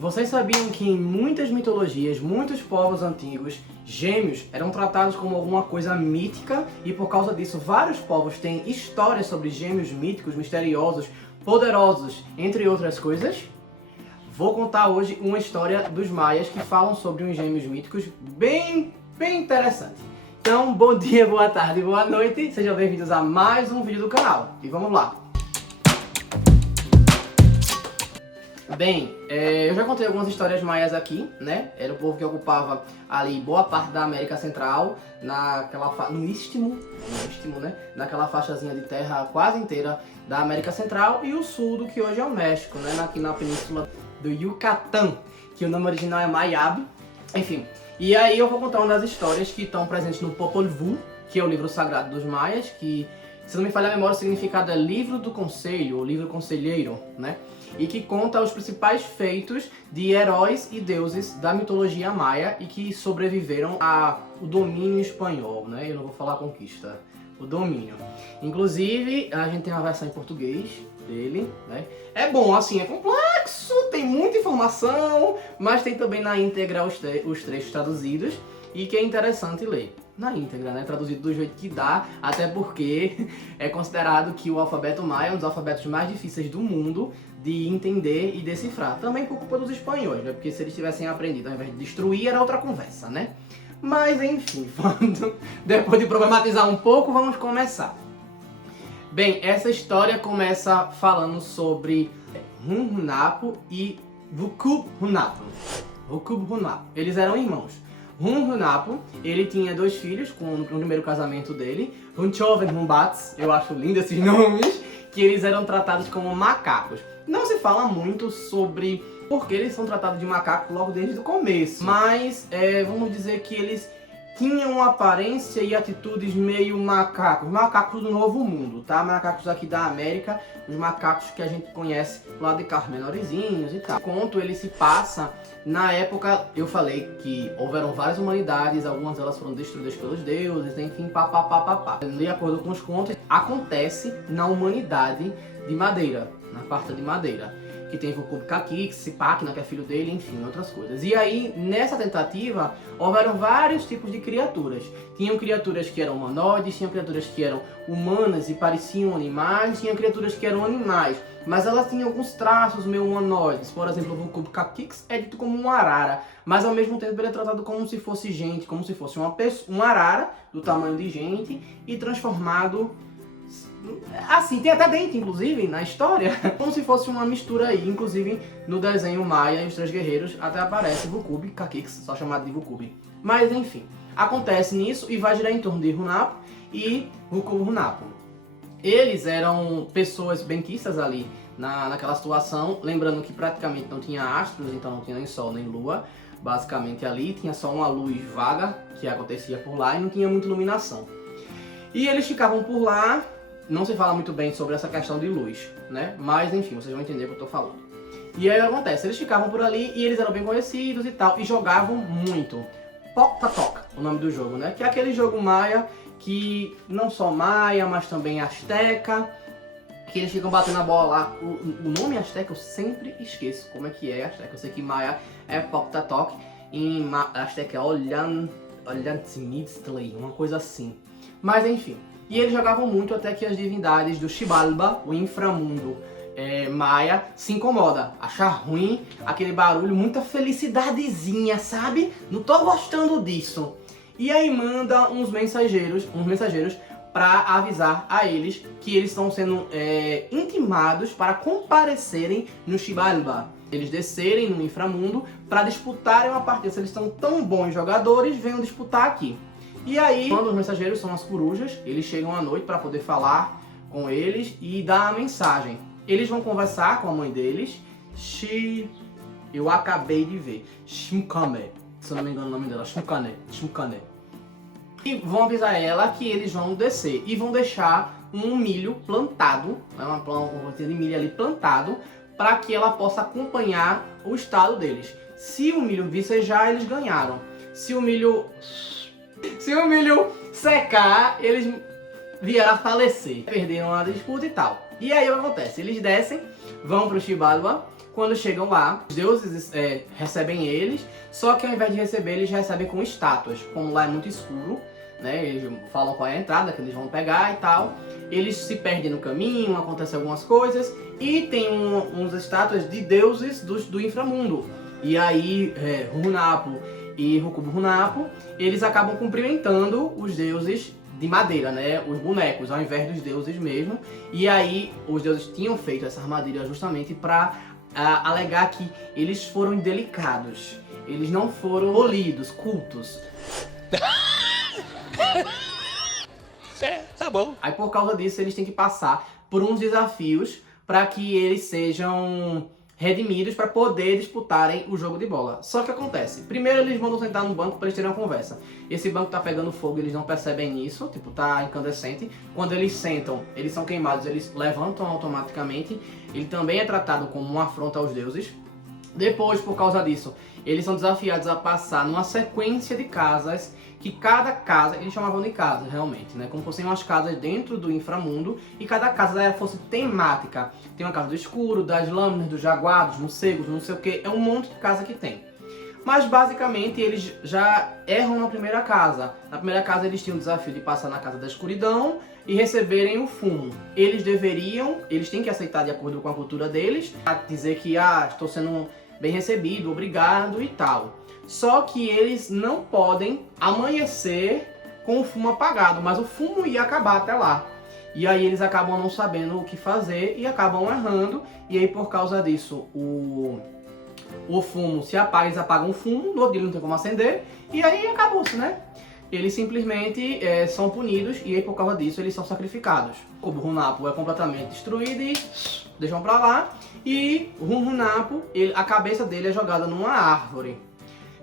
Vocês sabiam que em muitas mitologias, muitos povos antigos, gêmeos eram tratados como alguma coisa mítica e por causa disso vários povos têm histórias sobre gêmeos míticos, misteriosos, poderosos, entre outras coisas? Vou contar hoje uma história dos maias que falam sobre uns gêmeos míticos bem interessante. Então, bom dia, boa tarde, boa noite, sejam bem-vindos a mais um vídeo do canal. E vamos lá! Bem, eu já contei algumas histórias maias aqui, né? Era o povo que ocupava ali boa parte da América Central, no istmo, né? Naquela faixazinha de terra quase inteira da América Central e o sul do que hoje é o México, né? Aqui na península do Yucatán, que o nome original é Mayab. Enfim, e aí eu vou contar uma das histórias que estão presentes no Popol Vuh, que é o livro sagrado dos maias, que, se não me falha a memória, o significado é livro do conselho, ou livro conselheiro, né? E que conta os principais feitos de heróis e deuses da mitologia maia e que sobreviveram ao domínio espanhol, né? Eu não vou falar conquista, o domínio. Inclusive, a gente tem uma versão em português dele, né? É bom, assim, é complexo, tem muita informação, mas tem também na íntegra os trechos traduzidos e que é interessante ler. Na íntegra, né? Traduzido do jeito que dá, até porque é considerado que o alfabeto maia é um dos alfabetos mais difíceis do mundo de entender e decifrar. Também por culpa dos espanhóis, né? Porque se eles tivessem aprendido ao invés de destruir, era outra conversa, né? Mas enfim, depois de problematizar um pouco, vamos começar. Bem, essa história começa falando sobre Hunhunapo e Vucub-Hunnapo. Vucub-Hunnapo. Eles eram irmãos. Hunhunapo, ele tinha 2 filhos no primeiro casamento dele, Hunchoven Humbats, eu acho lindo esses nomes, que eles eram tratados como macacos. Não se fala muito sobre por que eles são tratados de macacos logo desde o começo, mas vamos dizer que eles tinham aparência e atitudes meio macacos do Novo Mundo, tá? Macacos aqui da América, os macacos que a gente conhece lá de carros menorzinhos e tal. O conto ele se passa na época, eu falei que houveram várias humanidades, algumas delas foram destruídas pelos deuses, enfim, papapá. De acordo com os contos, acontece na humanidade de Madeira, na parte de Madeira, que tem Vucub-Caquix, Sipacna, que é filho dele, enfim, outras coisas. E aí, nessa tentativa, houveram vários tipos de criaturas. Tinham criaturas que eram humanoides, tinham criaturas que eram humanas e pareciam animais, tinham criaturas que eram animais, mas elas tinham alguns traços meio humanoides. Por exemplo, o Vucub-Caquix é dito como um arara, mas ao mesmo tempo ele é tratado como se fosse gente, como se fosse um arara do tamanho de gente e transformado assim, tem até dente, inclusive, na história, como se fosse uma mistura aí, inclusive no desenho Maia e os 3 guerreiros até aparece Vucub-Caquix, só chamado de Vucub. Mas enfim, acontece nisso e vai girar em torno de Hunnapo e Vucub-Hunnapo. Eles eram pessoas benquistas ali naquela situação, lembrando que praticamente não tinha astros, então não tinha nem sol nem lua, basicamente ali tinha só uma luz vaga que acontecia por lá e não tinha muita iluminação. E eles ficavam por lá. Não se fala muito bem sobre essa questão de luz, né? Mas enfim, vocês vão entender o que eu tô falando. E aí acontece, eles ficavam por ali e eles eram bem conhecidos e tal, e jogavam muito. Pok-Tatok, o nome do jogo, né? Que é aquele jogo maia que não só maia, mas também asteca, que eles ficam batendo a bola lá. O nome asteca eu sempre esqueço como é que é asteca. Eu sei que maia é Pok-Tatok, em asteca é Ollantzimitztli, uma coisa assim. Mas enfim. E eles jogavam muito até que as divindades do Xibalba, o inframundo maia, se incomoda. Achar ruim aquele barulho, muita felicidadezinha, sabe? Não tô gostando disso. E aí manda uns mensageiros para avisar a eles que eles estão sendo intimados para comparecerem no Xibalba. Eles descerem no inframundo para disputarem uma partida. Se eles são tão bons jogadores, venham disputar aqui. E aí, quando os mensageiros são as corujas, eles chegam à noite para poder falar com eles e dar a mensagem. Eles vão conversar com a mãe deles, eu acabei de ver, Shimkane, se eu não me engano o nome dela, Shimkane. E vão avisar ela que eles vão descer e vão deixar um milho plantado, uma plantinha de milho ali plantado, para que ela possa acompanhar o estado deles. Se o milho vicejar, eles ganharam. Se o milho secar, eles vieram a falecer. Perderam a disputa e tal. E aí o que acontece? Eles descem, vão pro Xibalba. quando chegam lá, os deuses recebem eles, só que ao invés de receber, eles recebem com estátuas. Como lá é muito escuro, né, eles falam qual é a entrada que eles vão pegar e tal. Eles se perdem no caminho, acontecem algumas coisas, e tem uns estátuas de deuses do inframundo. E aí, Hunahpu e Rokubo Hunahpu, eles acabam cumprimentando os deuses de madeira, né, os bonecos, ao invés dos deuses mesmo. E aí, os deuses tinham feito essa armadilha justamente para alegar que eles foram indelicados, eles não foram polidos, cultos. Tá bom. Aí por causa disso eles têm que passar por uns desafios para que eles sejam redimidos para poder disputarem o jogo de bola. Só que acontece, primeiro eles vão sentar no banco para eles terem uma conversa. Esse banco tá pegando fogo, eles não percebem isso, tipo, tá incandescente. Quando eles sentam, eles são queimados, eles levantam automaticamente. Ele também é tratado como uma afronta aos deuses. Depois, por causa disso, eles são desafiados a passar numa sequência de casas, que cada casa, eles chamavam de casas realmente, né? Como fossem umas casas dentro do inframundo, e cada casa fosse temática. Tem uma casa do escuro, das lâminas, dos jaguar, dos morcegos, não sei o que, é um monte de casa que tem. Mas basicamente eles já erram na primeira casa. Na primeira casa eles tinham o desafio de passar na casa da escuridão e receberem o fumo. Eles têm que aceitar de acordo com a cultura deles, dizer que estou sendo bem recebido, obrigado e tal. Só que eles não podem amanhecer com o fumo apagado, mas o fumo ia acabar até lá. E aí eles acabam não sabendo o que fazer e acabam errando. E aí por causa disso o fumo se apaga, eles apagam o fumo, no outro dia não tem como acender. E aí acabou-se, né? Eles simplesmente são punidos e aí por causa disso eles são sacrificados. O Hunahpu é completamente destruído e deixam pra lá. E o Hunahpu, a cabeça dele é jogada numa árvore.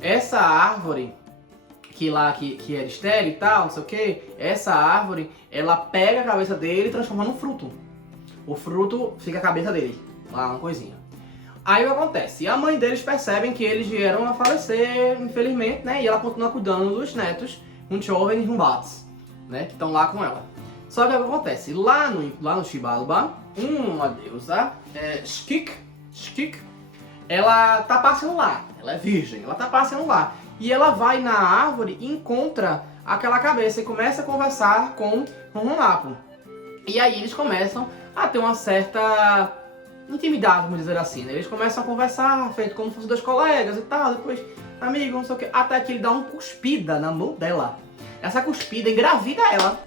Essa árvore, que era estéreo e tal, não sei o que, essa árvore, ela pega a cabeça dele e transforma num fruto. O fruto fica a cabeça dele, lá uma coisinha. Aí o que acontece? A mãe deles percebem que eles vieram a falecer, infelizmente, né? E ela continua cuidando dos netos, Hunchoven e Humbats, né? Que estão lá com ela. Só que o que acontece? Lá no Xibalba, uma deusa, Shkik, ela tá passeando lá. Ela é virgem, ela tá passeando lá. E ela vai na árvore e encontra aquela cabeça e começa a conversar com o Hunahpu. E aí eles começam a ter uma certa intimidade, vamos dizer assim, né? Eles começam a conversar, feito como se fossem dois colegas e tal, depois amigo, não sei o que, até que ele dá uma cuspida na mão dela. Essa cuspida engravida ela.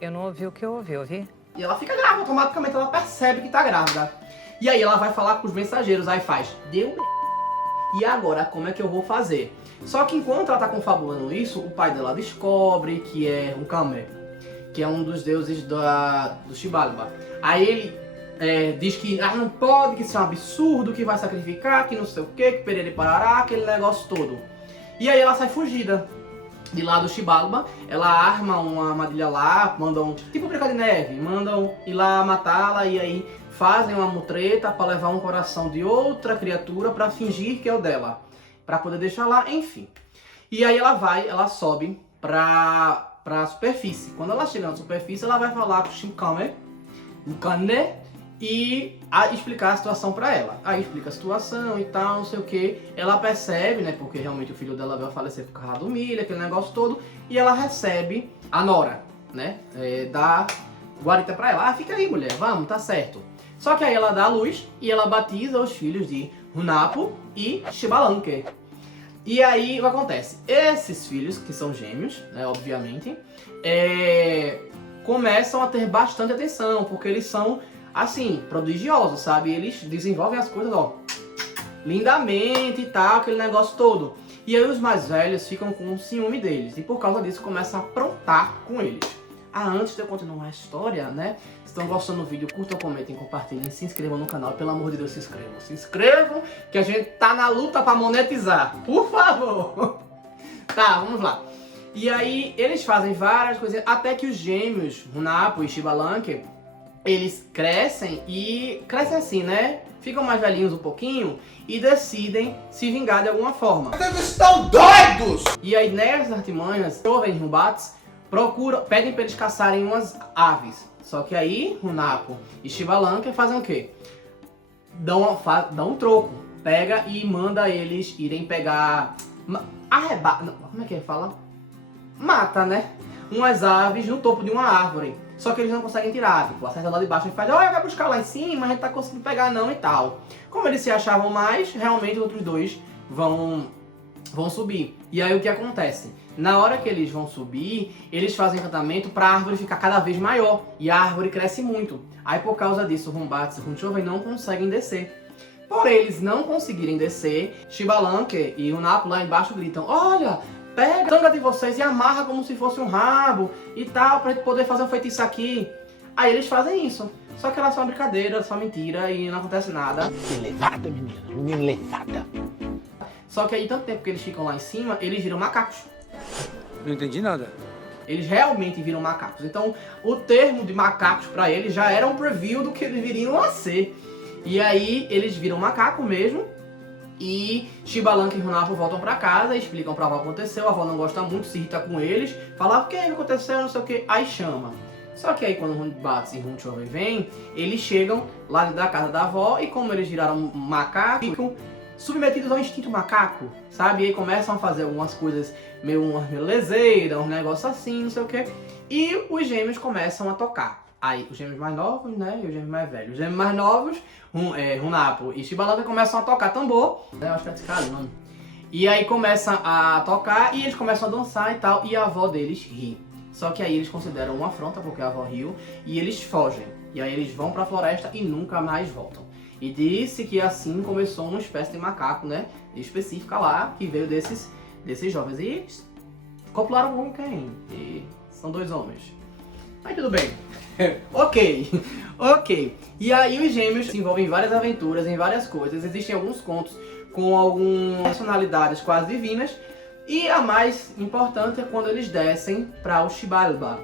Eu não ouvi o que eu ouvi? E ela fica grávida, automaticamente ela percebe que tá grávida. E aí ela vai falar com os mensageiros, aí faz, deu e agora como é que eu vou fazer? Só que enquanto ela tá confabulando isso, o pai dela descobre que é um Kame, que é um dos deuses do Xibalba. Aí ele diz que não pode, que isso é um absurdo, que vai sacrificar, que não sei o que perere parará, aquele negócio todo. E aí ela sai fugida de lá do Xibalba, ela arma uma armadilha lá, mandam, tipo Branca de Neve, mandam ir lá matá-la e aí fazem uma mutreta para levar um coração de outra criatura para fingir que é o dela, para poder deixar lá, enfim. E aí ela sobe pra superfície. Quando ela chega na superfície, ela vai falar com o Shinkame, e explicar a situação pra ela. Aí explica a situação e tal, não sei o que. Ela percebe, né, porque realmente o filho dela veio a falecer por causa do milho, aquele negócio todo. E ela recebe a Nora, né, dá guarita pra ela. Fica aí, mulher, vamos, tá certo. Só que aí ela dá a luz e ela batiza os filhos de Hunahpu e Xibalanque. E aí o que acontece? Esses filhos, que são gêmeos, né, obviamente, começam a ter bastante atenção, porque eles são, assim, prodigiosos, sabe? Eles desenvolvem as coisas, ó, lindamente e tal, aquele negócio todo. E aí os mais velhos ficam com ciúme deles, e por causa disso começam a aprontar com eles. Antes de eu continuar a história, né? Se estão gostando do vídeo, curtam, comentem, compartilhem, se inscrevam no canal. Pelo amor de Deus, se inscrevam. Se inscrevam, que a gente tá na luta pra monetizar. Por favor. Tá, vamos lá. E aí, eles fazem várias coisas, até que os gêmeos, Hunahpu e Xibalanque, eles crescem assim, né? Ficam mais velhinhos um pouquinho e decidem se vingar de alguma forma. Vocês estão doidos! E aí, nessas artimanhas, Choven e Humbats pedem para eles caçarem umas aves. Só que aí, Hunahpu e Xibalanque fazem o quê? dão um troco. Pega e manda eles irem pegar... como é que fala? Mata, né? Umas aves no topo de uma árvore. Só que eles não conseguem tirar. Tipo, acerta lá de baixo e faz, olha, vai buscar lá em cima, a gente tá conseguindo pegar não e tal. Como eles se achavam mais, realmente os outros dois vão subir. E aí o que acontece? Na hora que eles vão subir, eles fazem encantamento pra árvore ficar cada vez maior. E a árvore cresce muito. Aí por causa disso, Rumbatz e Rumchoven não conseguem descer. Por eles não conseguirem descer, Xbalanque e o Napo lá embaixo gritam, olha, pega a tanga de vocês e amarra como se fosse um rabo e tal, pra gente poder fazer um feitiço aqui. Aí eles fazem isso. Só que era só uma brincadeira, só mentira e não acontece nada. Que levada, menina. Menina levada. Só que aí, tanto tempo que eles ficam lá em cima, eles viram macacos. Não entendi nada. Eles realmente viram macacos. Então, o termo de macacos pra eles já era um preview do que eles viriam a ser. E aí, eles viram macaco mesmo. E Xbalanque e Runapo voltam pra casa, explicam pra avó o que aconteceu. A avó não gosta muito, se irrita com eles. Fala, o que aconteceu, não sei o que. Aí chama. Só que aí, quando o Rumbatz e Rumchoven vêm, eles chegam lá da casa da avó. E como eles viraram macaco, ficam submetidos ao instinto macaco, sabe? E aí começam a fazer algumas coisas meio lezeiras, um negócio assim, não sei o que. E os gêmeos começam a tocar. Aí os gêmeos mais novos, né, e os gêmeos mais velhos. Os gêmeos mais novos, Runapo e Xbalanque começam a tocar tambor, né, eu acho que é desse cara, mano. E aí começam a tocar e eles começam a dançar e tal, e a avó deles ri. Só que aí eles consideram uma afronta porque a avó riu e eles fogem. E aí eles vão pra floresta e nunca mais voltam. E disse que assim começou uma espécie de macaco, né, específica lá, que veio desses jovens. E eles copularam com quem? E são dois homens. Aí tudo bem. Ok. E aí os gêmeos se envolvem em várias aventuras, em várias coisas. Existem alguns contos com algumas personalidades quase divinas. E a mais importante é quando eles descem para o Xibalba.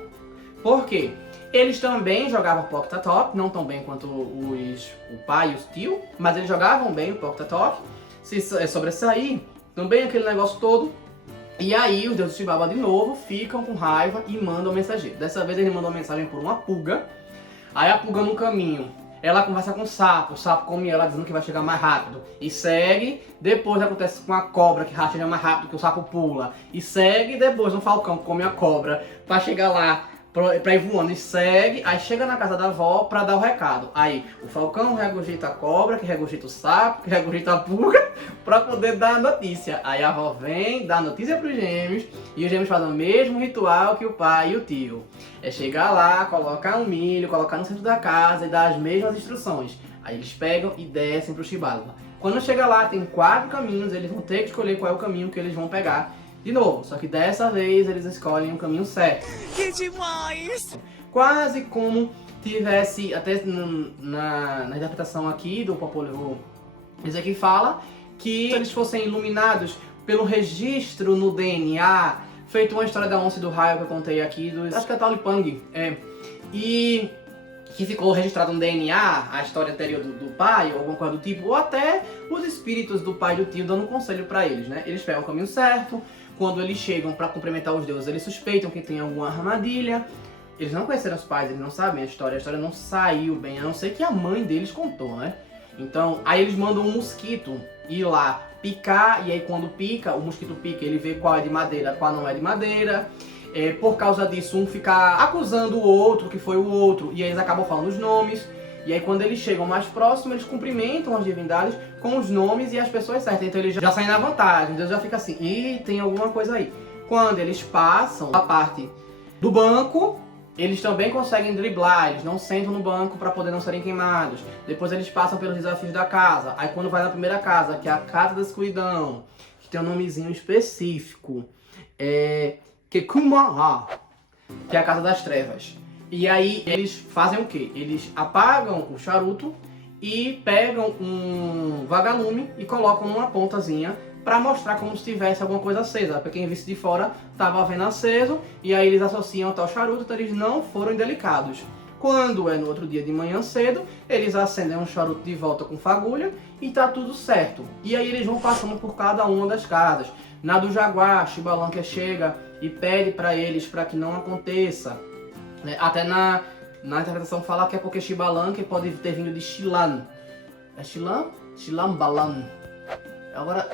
Por quê? Eles também jogavam Poctatop, não tão bem quanto o pai e os tio, mas eles jogavam bem o Poctatop, se sobressair, também aquele negócio todo. E aí os deuses de Xibalba de novo ficam com raiva e mandam mensageiro. Dessa vez ele mandou mensagem por uma pulga. Aí a pulga no caminho, ela conversa com o sapo come ela dizendo que vai chegar mais rápido. E segue, depois acontece com a cobra que chega mais rápido que o sapo pula. E segue, depois um falcão que come a cobra pra chegar lá, pra ir voando, e segue, aí chega na casa da avó pra dar o recado. Aí o falcão regurgita a cobra, que regurgita o sapo, que regurgita a pulga, pra poder dar a notícia. Aí a avó vem, dá a notícia pros gêmeos, e os gêmeos fazem o mesmo ritual que o pai e o tio. É chegar lá, colocar um milho, colocar no centro da casa e dar as mesmas instruções. Aí eles pegam e descem pro Xibalba. Quando chega lá, tem 4 caminhos, eles vão ter que escolher qual é o caminho que eles vão pegar. De novo, só que dessa vez eles escolhem o caminho certo. Que demais! Quase como tivesse, até na interpretação aqui do Popol Vuh, aqui fala que se eles fossem iluminados pelo registro no DNA, feito uma história da Onça e do Raio que eu contei aqui, acho que é Talipang, e que ficou registrado no DNA, a história anterior do pai, ou alguma coisa do tipo, ou até os espíritos do pai e do tio dando um conselho pra eles, né? Eles pegam o caminho certo. Quando eles chegam para cumprimentar os deuses, eles suspeitam que tem alguma armadilha. Eles não conheceram os pais, eles não sabem a história não saiu bem, a não ser que a mãe deles contou, né? Então, aí eles mandam um mosquito ir lá picar, e aí quando pica, o mosquito pica, ele vê qual é de madeira, qual não é de madeira. Por causa disso, um fica acusando o outro, que foi o outro, e aí eles acabam falando os nomes. E aí quando eles chegam mais próximos, eles cumprimentam as divindades com os nomes e as pessoas certas. Então eles já saem na vantagem, Deus já fica assim, ih, tem alguma coisa aí. Quando eles passam a parte do banco, eles também conseguem driblar, eles não sentam no banco para poder não serem queimados. Depois eles passam pelos desafios da casa. Aí quando vai na primeira casa, que é a Casa da Escuridão, que tem um nomezinho específico, Kekumaha, que é a Casa das Trevas. E aí eles fazem o quê? Eles apagam o charuto e pegam um vagalume e colocam numa pontazinha para mostrar como se tivesse alguma coisa acesa. Para quem visse de fora, estava vendo aceso, e aí eles associam ao tal charuto, então eles não foram indelicados. Quando é no outro dia de manhã cedo, eles acendem um charuto de volta com fagulha e tá tudo certo. E aí eles vão passando por cada uma das casas. Na do Jaguar, Xbalanque chega e pede para eles para que não aconteça. Até na interpretação fala que é porque Xbalanque pode ter vindo de Xilan, É Chilan? Chilan Balan. Agora,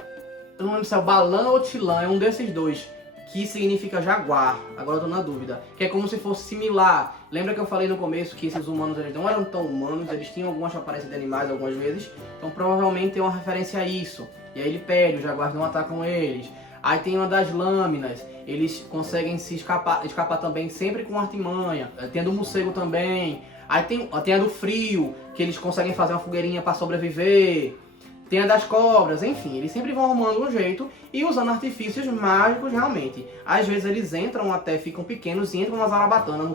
eu não lembro se é o Balan ou Chilan, é um desses dois. Que significa jaguar, agora eu tô na dúvida. Que é como se fosse similar. Lembra que eu falei no começo que esses humanos eles não eram tão humanos, eles tinham algumas aparências de animais algumas vezes. Então provavelmente tem uma referência a isso. E aí ele pede, os jaguares não atacam eles. Aí tem uma das lâminas, eles conseguem se escapar também sempre com artimanha. Tem a do morcego também. Aí tem a do frio, que eles conseguem fazer uma fogueirinha para sobreviver. Tem a das cobras, enfim, eles sempre vão arrumando um jeito e usando artifícios mágicos realmente. Às vezes eles entram até, ficam pequenos e entram na zarabatana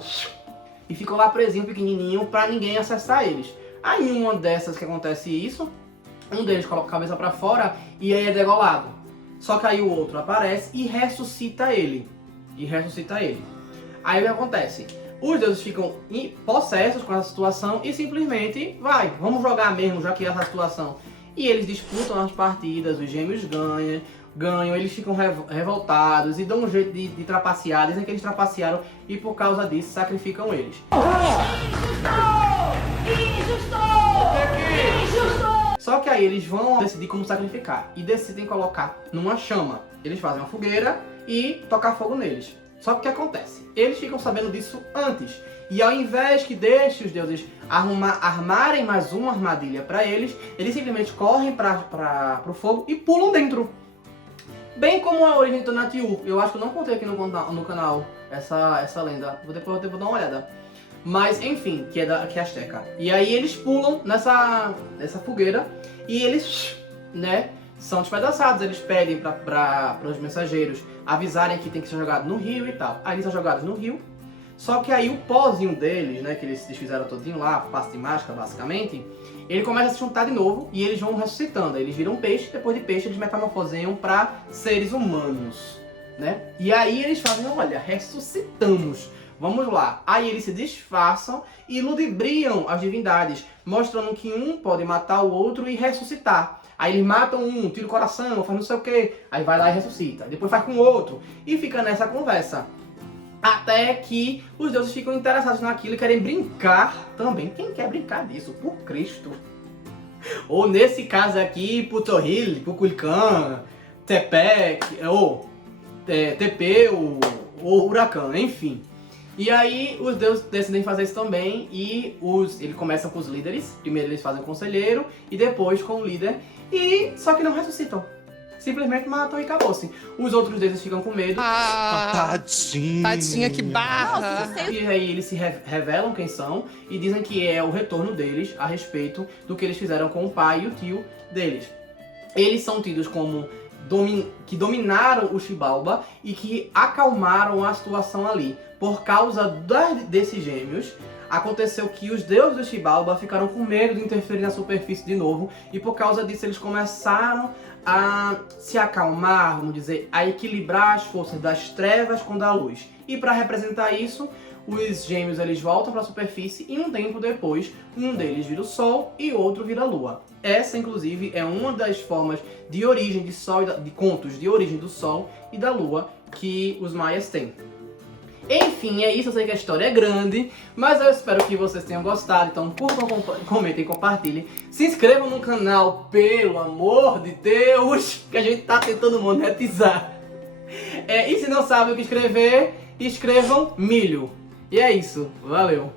e ficam lá presinho, pequenininho, pra ninguém acessar eles. Aí em uma dessas que acontece isso, um deles coloca a cabeça pra fora e aí é degolado. Só que aí o outro aparece e ressuscita ele. Aí o que acontece? Os deuses ficam possessos com essa situação e simplesmente vamos jogar mesmo, já que é essa situação. E eles disputam as partidas, os gêmeos ganham, eles ficam revoltados e dão um jeito de trapacear, dizem que eles trapacearam e por causa disso sacrificam eles. Só que aí eles vão decidir como sacrificar e decidem colocar numa chama. Eles fazem uma fogueira e tocar fogo neles. Só que o que acontece? Eles ficam sabendo disso antes. E ao invés que deixe os deuses armarem mais uma armadilha para eles simplesmente correm para o fogo e pulam dentro. Bem como a origem do Tonatiuh. Eu acho que eu não contei aqui no canal essa lenda. Depois eu vou dar uma olhada. Mas enfim, que é asteca. E aí eles pulam nessa fogueira e eles, né, são despedaçados. Eles pedem para os mensageiros avisarem que tem que ser jogado no rio e tal. Aí eles são jogados no rio. Só que aí o pozinho deles, né, que eles desfizeram todinho lá, passe de mágica basicamente, ele começa a se juntar de novo e eles vão ressuscitando. Eles viram peixe, depois de peixe eles metamorfoseiam para seres humanos, né? E aí eles fazem, olha, ressuscitamos, vamos lá. Aí eles se disfarçam e ludibriam as divindades, mostrando que um pode matar o outro e ressuscitar. Aí eles matam um, tira o coração, faz não sei o que, aí vai lá e ressuscita. Depois faz com o outro e fica nessa conversa. Até que os deuses ficam interessados naquilo e querem brincar também. Quem quer brincar disso? Por Cristo. Ou nesse caso aqui, Putoril, Puculcã, Tepec, ou Tepeu, ou Huracan, enfim. E aí os deuses decidem fazer isso também e eles começam com os líderes. Primeiro eles fazem o conselheiro e depois com o líder. Só que não ressuscitam. Simplesmente matam e acabou-se. Os outros deuses ficam com medo. Tadinha. Tadinha, que barra! E aí eles se revelam quem são e dizem que é o retorno deles a respeito do que eles fizeram com o pai e o tio deles. Eles são tidos como que dominaram o Xibalba e que acalmaram a situação ali. Por causa desses gêmeos, aconteceu que os deuses do Xibalba ficaram com medo de interferir na superfície de novo e por causa disso eles começaram a se acalmar, vamos dizer, a equilibrar as forças das trevas com da luz. E para representar isso, os gêmeos eles voltam para a superfície e um tempo depois, um deles vira o Sol e outro vira a Lua. Essa, inclusive, é uma das formas de origem de Sol, de contos de origem do Sol e da Lua que os maias têm. Enfim, é isso. Eu sei que a história é grande, mas eu espero que vocês tenham gostado. Então curtam, comentem, compartilhem. Se inscrevam no canal, pelo amor de Deus, que a gente tá tentando monetizar. E se não sabem o que escrever, escrevam milho. E é isso. Valeu!